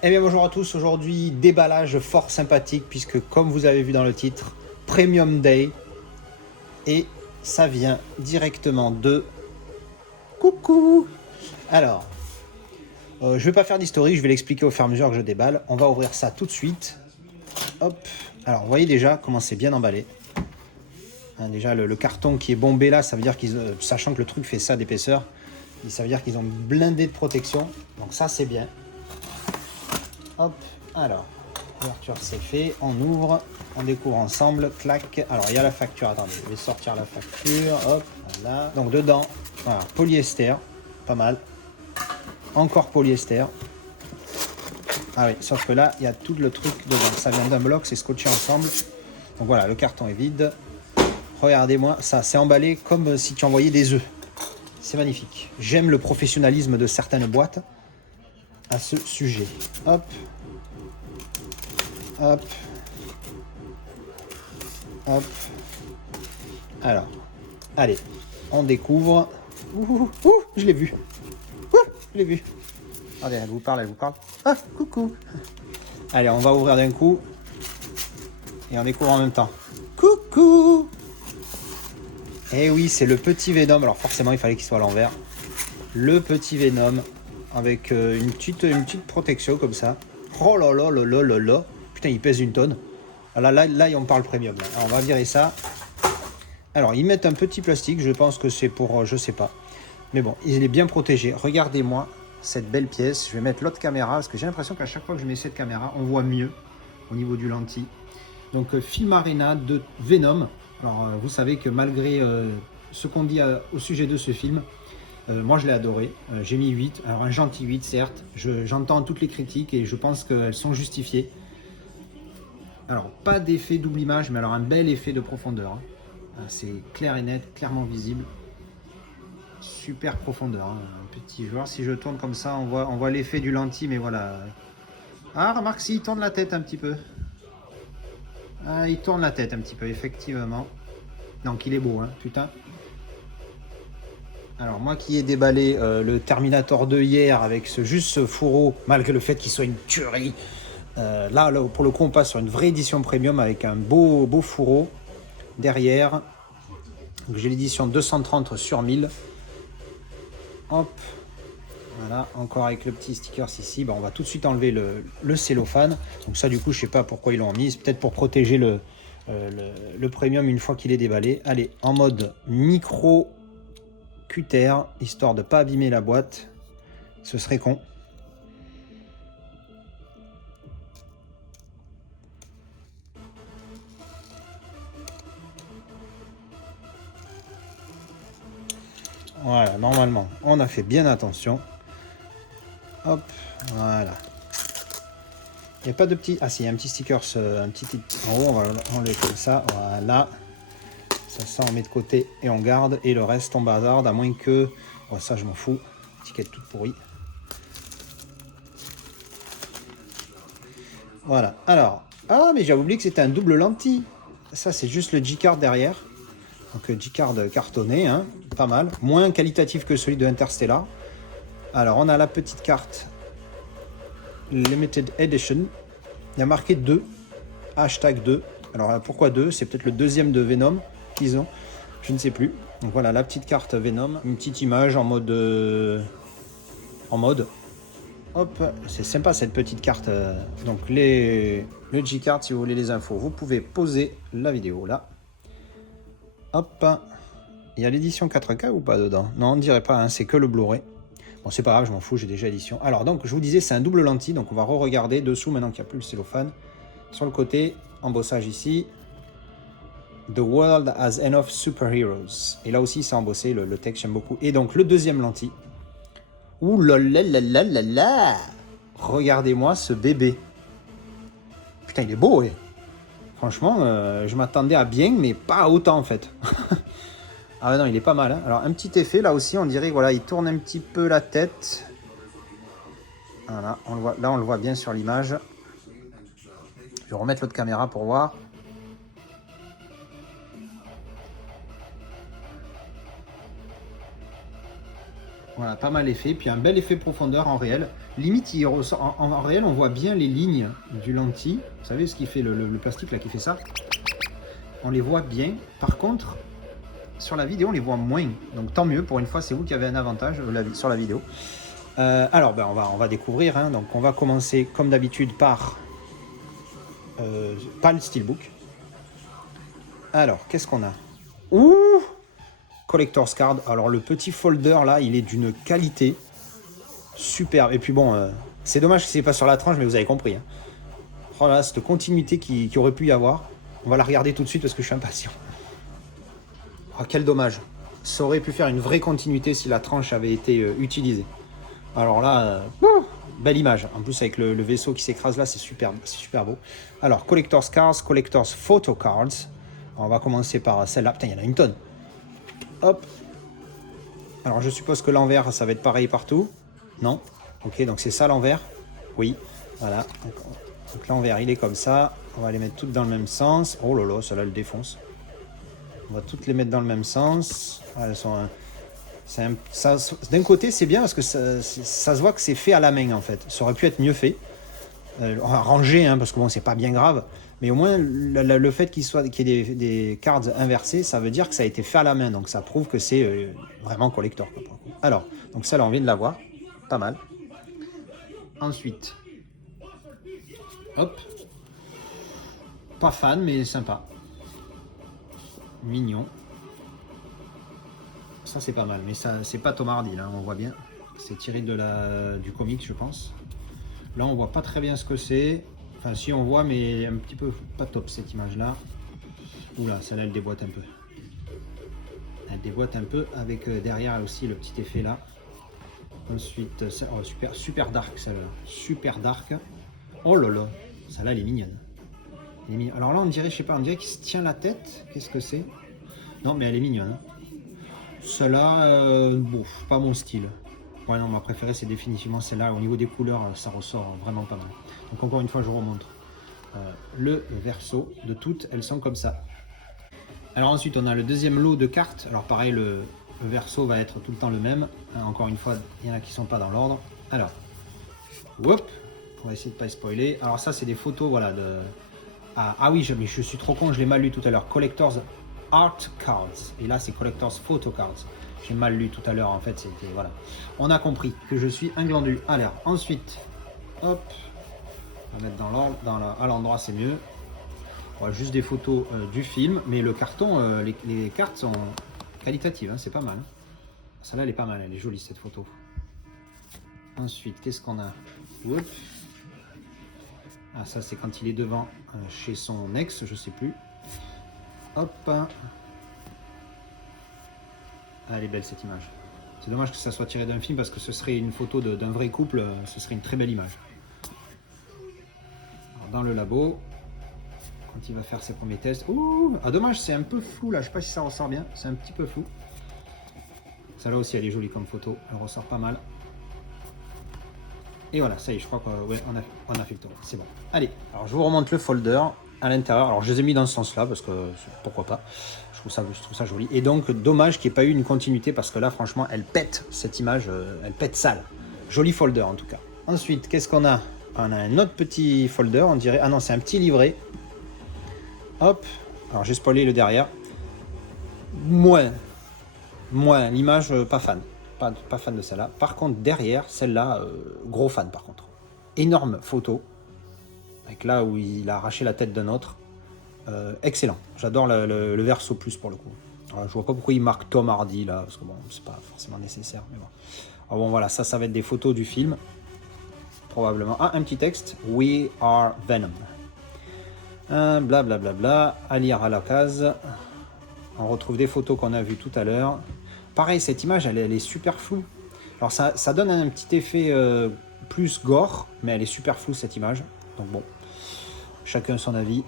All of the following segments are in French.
Eh bien bonjour à tous, aujourd'hui déballage fort sympathique puisque comme vous avez vu dans le titre, Premium Day et ça vient directement de... Coucou. Alors, je vais pas faire d'historique, je vais l'expliquer au fur et à mesure que je déballe. On va ouvrir ça tout de suite. Hop. Alors vous voyez déjà comment c'est bien emballé. Hein, déjà le carton qui est bombé là, ça veut dire qu'ils, sachant que le truc fait ça d'épaisseur, ça veut dire qu'ils ont blindé de protection. Donc ça c'est bien. Hop, alors, l'ouverture c'est fait, on ouvre, on découvre ensemble, clac. Alors il y a la facture, attendez, je vais sortir la facture, hop, voilà. Donc dedans, voilà, polyester, pas mal. Encore polyester. Ah oui, sauf que là, il y a tout le truc dedans. Ça vient d'un bloc, c'est scotché ensemble. Donc voilà, le carton est vide. Regardez-moi, ça, c'est emballé comme si tu envoyais des œufs. C'est magnifique. J'aime le professionnalisme de certaines boîtes à ce sujet. Hop. Hop. Hop. Alors, allez, on découvre. Je l'ai vu. Je l'ai vu. Regardez, elle vous parle, elle vous parle. Ah, coucou. Allez, on va ouvrir d'un coup. Et on découvre en même temps. Coucou. Eh oui, c'est le petit Venom. Alors forcément, il fallait qu'il soit à l'envers. Le petit Venom avec une petite protection comme ça. Oh là là là là là là. Putain, il pèse une tonne. Là, on parle premium. Là. Alors, on va virer ça. Alors, ils mettent un petit plastique. Je pense que c'est pour... je sais pas. Mais bon, il est bien protégé. Regardez-moi cette belle pièce. Je vais mettre l'autre caméra parce que j'ai l'impression qu'à chaque fois que je mets cette caméra, on voit mieux au niveau du lentille. Donc, Film Arena de Venom. Alors, vous savez que malgré ce qu'on dit au sujet de ce film, moi je l'ai adoré. J'ai mis 8. Alors, un gentil 8, certes. J'entends toutes les critiques et je pense qu'elles sont justifiées. Alors, pas d'effet double image, mais alors un bel effet de profondeur. Hein. C'est clair et net, clairement visible. Super profondeur. Hein. Un petit joueur. Si je tourne comme ça, on voit l'effet du lentille, mais voilà. Ah, remarque, si, il tourne la tête un petit peu. Ah, il tourne la tête un petit peu, effectivement. Donc, il est beau, hein, putain. Alors, moi qui ai déballé le Terminator 2 hier avec juste ce fourreau, malgré le fait qu'il soit une tuerie. Là, pour le coup, on passe sur une vraie édition premium avec un beau fourreau derrière. J'ai l'édition 230 sur 1000. Hop. Voilà, encore avec le petit sticker ici. Bon, on va tout de suite enlever le cellophane. Donc ça, du coup, je sais pas pourquoi ils l'ont mis. C'est peut-être pour protéger le premium une fois qu'il est déballé. Allez, en mode micro cutter, histoire de pas abîmer la boîte. Ce serait con. Voilà, normalement, on a fait bien attention. Hop, voilà. Il n'y a pas de petit... Ah si, il y a un petit sticker, un petit en haut, on va enlever comme ça, voilà. Ça, on met de côté et on garde. Et le reste, on bazarde, à moins que... Oh, ça, je m'en fous. Étiquette toute pourrie. Voilà, alors... Ah, mais j'avais oublié que c'était un double lentille. Ça, c'est juste le G-Card derrière. Donc, G-Card cartonné, hein, pas mal. Moins qualitatif que celui de Interstellar. Alors, on a la petite carte Limited Edition. Il y a marqué 2. Hashtag 2. Alors, pourquoi 2? C'est peut-être le deuxième de Venom qu'ils ont. Je ne sais plus. Donc, voilà, la petite carte Venom. Une petite image en mode... Hop, c'est sympa cette petite carte. Donc, le G-Card, si vous voulez les infos, vous pouvez poser la vidéo là. Hop. Il y a l'édition 4K ou pas dedans? Non, on ne dirait pas, hein, c'est que le Blu-ray. Bon, c'est pas grave, je m'en fous, j'ai déjà l'édition. Alors, donc, je vous disais, c'est un double lentille, donc on va re-regarder dessous maintenant qu'il n'y a plus le cellophane. Sur le côté, embossage ici. The world has enough superheroes. Et là aussi, c'est embossé, le texte, j'aime beaucoup. Et donc, le deuxième lentille. Ouh là là là là là là! Regardez-moi ce bébé. Putain, il est beau, ouais. Franchement, je m'attendais à bien, mais pas à autant, en fait. Ah non, il est pas mal. Hein. Alors, un petit effet, là aussi, on dirait, voilà, il tourne un petit peu la tête. Voilà, on le voit, là, on le voit bien sur l'image. Je vais remettre l'autre caméra pour voir. Voilà, pas mal effet. Puis un bel effet profondeur en réel. Limite, il ressort, en réel, on voit bien les lignes du lentille. Vous savez ce qui fait le plastique là qui fait ça? On les voit bien. Par contre, sur la vidéo, on les voit moins. Donc tant mieux, pour une fois, c'est vous qui avez un avantage sur la vidéo. Alors, ben, on va découvrir. Hein. Donc on va commencer comme d'habitude par pas le steelbook. Alors, qu'est-ce qu'on a? Ouh! Collector's Card. Alors le petit folder là, il est d'une qualité superbe. Et puis bon, c'est dommage que c'est pas sur la tranche, mais vous avez compris. Hein. Oh là, cette continuité qui aurait pu y avoir. On va la regarder tout de suite parce que je suis impatient. Oh, quel dommage. Ça aurait pu faire une vraie continuité si la tranche avait été utilisée. Alors là, belle image. En plus avec le vaisseau qui s'écrase là, c'est super beau. Alors, Collector's Cards, Collector's Photo Cards. Alors, on va commencer par celle-là. Putain, il y en a une tonne. Hop. Alors je suppose que l'envers ça va être pareil partout. Non. Ok, donc c'est ça l'envers. Oui. Voilà. Donc l'envers il est comme ça. On va les mettre toutes dans le même sens. Oh là là, celle-là elle défonce. On va toutes les mettre dans le même sens. Elles sont. D'un côté c'est bien parce que ça se voit que c'est fait à la main en fait. Ça aurait pu être mieux fait. On va ranger hein, parce que bon c'est pas bien grave. Mais au moins, le fait qu'il y ait des cards inversées, ça veut dire que ça a été fait à la main. Donc ça prouve que c'est vraiment collector. Quoi. Alors, donc ça là, on vient de l'avoir. Pas mal. Ensuite, hop. Pas fan, mais sympa. Mignon. Ça c'est pas mal, mais ça c'est pas Tom Hardy, là, on voit bien. C'est tiré du comic, je pense. Là, on voit pas très bien ce que c'est. Enfin, si on voit, mais un petit peu pas top cette image-là. Oula, celle-là, elle déboîte un peu. Elle déboîte un peu avec derrière aussi le petit effet là. Ensuite, oh, super dark celle-là. Super dark. Oh là là, celle-là, elle est mignonne. Alors là, on dirait, je sais pas, on dirait qu'il se tient la tête. Qu'est-ce que c'est? Non, mais elle est mignonne. Celle-là, bon, pas mon style. Ouais, non, ma préférée, c'est définitivement celle-là. Au niveau des couleurs, ça ressort vraiment pas mal. Donc encore une fois, je vous remontre le verso de toutes. Elles sont comme ça. Alors ensuite, on a le deuxième lot de cartes. Alors pareil, le verso va être tout le temps le même. Encore une fois, il y en a qui ne sont pas dans l'ordre. Alors, hop, on va essayer de ne pas spoiler. Alors ça, c'est des photos, voilà. Ah oui, mais je suis trop con, je l'ai mal lu tout à l'heure. Collector's Art Cards. Et là, c'est Collector's Photo Cards. J'ai mal lu tout à l'heure, en fait, c'était, voilà. On a compris que je suis un glandu. Alors, ensuite, hop, on va mettre dans l'ordre, à l'endroit, c'est mieux. Voilà, juste des photos du film, mais le carton, les cartes sont qualitatives, hein, c'est pas mal. Celle-là, elle est pas mal, elle est jolie, cette photo. Ensuite, qu'est-ce qu'on a? Oups. Ah, ça, c'est quand il est devant chez son ex, je sais plus. Hop. Ah, elle est belle cette image. C'est dommage que ça soit tiré d'un film parce que ce serait une photo d'un vrai couple, ce serait une très belle image. Alors, dans le labo, quand il va faire ses premiers tests. Ouh, ah dommage, c'est un peu flou là, je sais pas si ça ressort bien, c'est un petit peu flou. Celle-là aussi elle est jolie comme photo, elle ressort pas mal. Et voilà, ça y est, je crois qu'on ouais, on a fait le tour, c'est bon. Allez, alors je vous remonte le folder à l'intérieur. Alors je les ai mis dans ce sens-là parce que pourquoi pas. Je trouve ça joli. Et donc dommage qu'il n'y ait pas eu une continuité parce que là franchement elle pète cette image, elle pète sale. Joli folder en tout cas. Ensuite, qu'est-ce qu'on a? On a un autre petit folder, on dirait. Ah non, c'est un petit livret. Hop. Alors j'ai spoilé le derrière. Moins. L'image pas fan. Pas fan de celle-là. Par contre derrière, celle-là, gros fan par contre. Énorme photo. Avec là où il a arraché la tête d'un autre. Excellent. J'adore le verso plus pour le coup. Alors, je vois pas pourquoi il marque Tom Hardy là, parce que bon, c'est pas forcément nécessaire. Mais bon. Alors bon voilà, ça va être des photos du film. Probablement. Ah, un petit texte. We are Venom. Blablabla. Bla, bla, bla. À lire à la case. On retrouve des photos qu'on a vues tout à l'heure. Pareil, cette image, elle est super floue. Alors ça donne un petit effet plus gore, mais elle est super floue cette image. Donc bon, chacun son avis.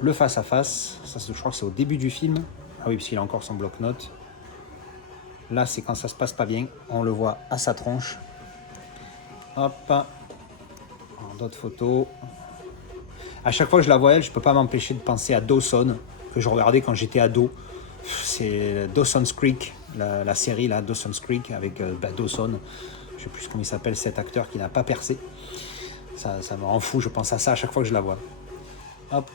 Le face à face, ça je crois que c'est au début du film. Ah oui, puisqu'il a encore son bloc-notes. Là, c'est quand ça se passe pas bien. On le voit à sa tronche. Hop. D'autres photos. À chaque fois que je la vois elle, je peux pas m'empêcher de penser à Dawson, que je regardais quand j'étais ado. C'est Dawson's Creek. la série là, Dawson's Creek, avec Dawson, je sais plus comment il s'appelle cet acteur qui n'a pas percé. Ça me rend fou, je pense à ça à chaque fois que je la vois. Hop.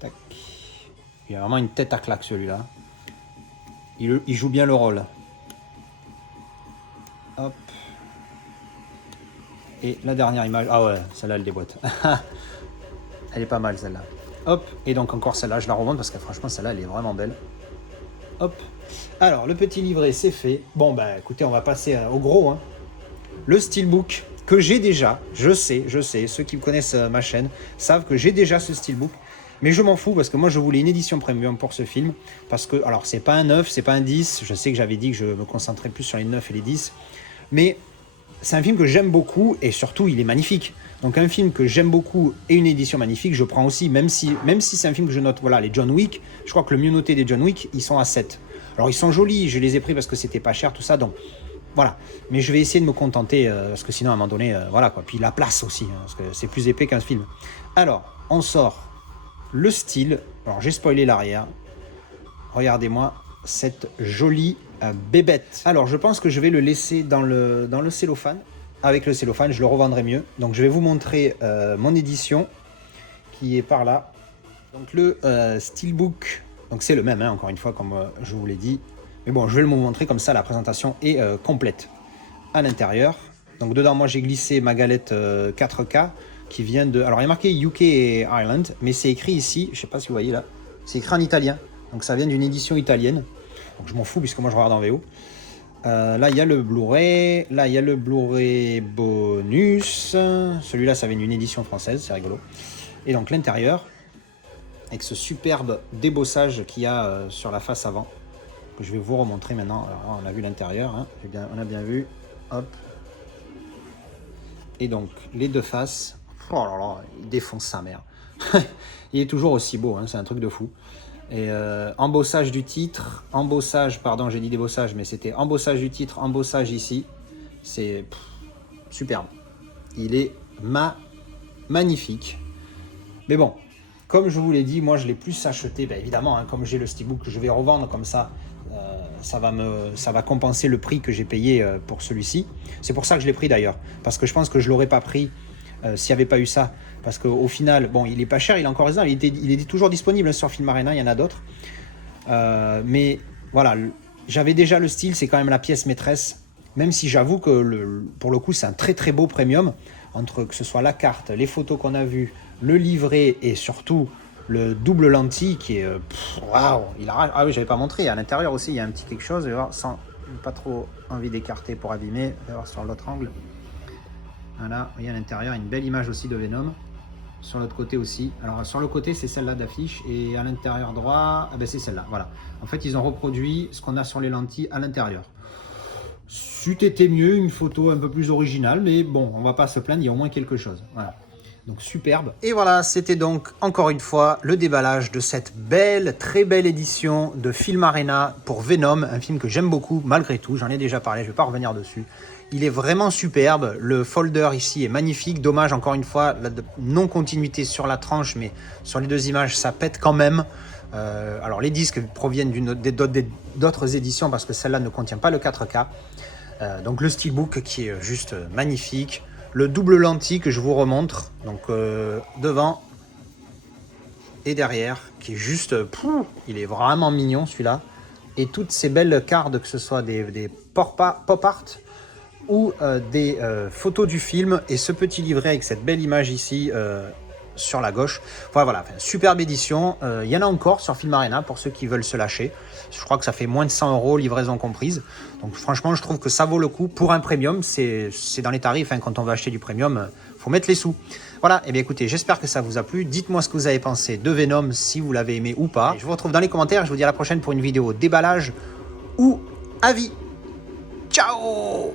Tac. Il a vraiment une tête à claque celui-là. Il joue bien le rôle. Hop. Et la dernière image. Ah ouais, celle-là elle déboîte. Elle est pas mal celle-là. Hop. Et donc encore celle-là, je la remonte parce que franchement celle-là elle est vraiment belle. Hop. Alors le petit livret c'est fait. Bon bah écoutez, on va passer au gros. Hein. Le steelbook que j'ai déjà. Je sais. Ceux qui connaissent ma chaîne savent que j'ai déjà ce steelbook. Mais je m'en fous parce que moi je voulais une édition premium pour ce film. Parce que, alors c'est pas un 9, c'est pas un 10. Je sais que j'avais dit que je me concentrais plus sur les 9 et les 10. Mais c'est un film que j'aime beaucoup et surtout il est magnifique. Donc un film que j'aime beaucoup et une édition magnifique, je prends aussi. Même si c'est un film que je note, voilà, les John Wick, je crois que le mieux noté des John Wick, ils sont à 7. Alors ils sont jolis, je les ai pris parce que c'était pas cher, tout ça. Donc voilà. Mais je vais essayer de me contenter parce que sinon à un moment donné, voilà quoi. Puis la place aussi, hein, parce que c'est plus épais qu'un film. Alors, on sort le style, alors j'ai spoilé l'arrière, regardez-moi cette jolie bébête. Alors je pense que je vais le laisser dans le cellophane, avec le cellophane je le revendrai mieux, donc je vais vous montrer mon édition qui est par là. Donc le steelbook, donc c'est le même hein, encore une fois comme je vous l'ai dit, mais bon je vais le vous montrer comme ça, la présentation est complète. À l'intérieur, donc dedans moi j'ai glissé ma galette 4K, qui vient de... Alors il y a marqué UK et Ireland, mais c'est écrit ici, je sais pas si vous voyez là, c'est écrit en italien, donc ça vient d'une édition italienne, donc je m'en fous puisque moi je regarde en VO. Là il y a le Blu-ray, là il y a le Blu-ray bonus, celui-là ça vient d'une édition française, c'est rigolo. Et donc l'intérieur, avec ce superbe débossage qu'il y a sur la face avant, que je vais vous remontrer maintenant. Alors on a vu l'intérieur, hein, on a bien vu, hop. Et donc les deux faces, oh là là, il défonce sa mère. Il est toujours aussi beau, hein, c'est un truc de fou. Et embossage du titre, embossage, pardon, j'ai dit débossage, mais c'était embossage du titre, embossage ici. C'est superbe. Il est magnifique. Mais bon, comme je vous l'ai dit, moi je l'ai plus acheté, ben évidemment, hein, comme j'ai le steelbook que je vais revendre comme ça, ça va compenser le prix que j'ai payé pour celui-ci. C'est pour ça que je l'ai pris d'ailleurs, parce que je pense que je ne l'aurais pas pris s'il n'y avait pas eu ça. Parce qu'au final, bon, il est pas cher, il est encore raisonnable, il est toujours disponible sur Film Arena, il y en a d'autres. Mais voilà, j'avais déjà le style, c'est quand même la pièce maîtresse, même si j'avoue que pour le coup, c'est un très très beau premium, entre que ce soit la carte, les photos qu'on a vues, le livret et surtout le double lentille qui est... Waouh, il arrache. Ah oui, j'avais pas montré, à l'intérieur aussi, il y a un petit quelque chose, voir, sans pas trop envie d'écarter pour abîmer, on va voir sur l'autre angle. Voilà, vous voyez à l'intérieur, une belle image aussi de Venom. Sur l'autre côté aussi. Alors sur le côté, c'est celle-là d'affiche. Et à l'intérieur droit, ah ben c'est celle-là. Voilà. En fait, ils ont reproduit ce qu'on a sur les lentilles à l'intérieur. C'eût été mieux, une photo un peu plus originale. Mais bon, on va pas se plaindre, il y a au moins quelque chose. Voilà. Donc superbe. Et voilà, c'était donc encore une fois le déballage de cette belle, très belle édition de Film Arena pour Venom. Un film que j'aime beaucoup malgré tout. J'en ai déjà parlé, je ne vais pas revenir dessus. Il est vraiment superbe, le folder ici est magnifique, dommage encore une fois, la non-continuité sur la tranche, mais sur les deux images ça pète quand même. Alors les disques proviennent d'autres éditions parce que celle-là ne contient pas le 4K. Donc le steelbook qui est juste magnifique, le double lentille que je vous remontre, donc devant et derrière, qui est juste, il est vraiment mignon celui-là. Et toutes ces belles cartes, que ce soit des pop art, ou des photos du film et ce petit livret avec cette belle image ici sur la gauche. Voilà, enfin, superbe édition. Il y en a encore sur Film Arena pour ceux qui veulent se lâcher. Je crois que ça fait moins de 100 €, livraison comprise. Donc franchement, je trouve que ça vaut le coup. Pour un premium, c'est dans les tarifs. Hein, quand on va acheter du premium, faut mettre les sous. Voilà, et bien écoutez, j'espère que ça vous a plu. Dites-moi ce que vous avez pensé de Venom, si vous l'avez aimé ou pas. Et je vous retrouve dans les commentaires. Je vous dis à la prochaine pour une vidéo déballage ou avis. Ciao!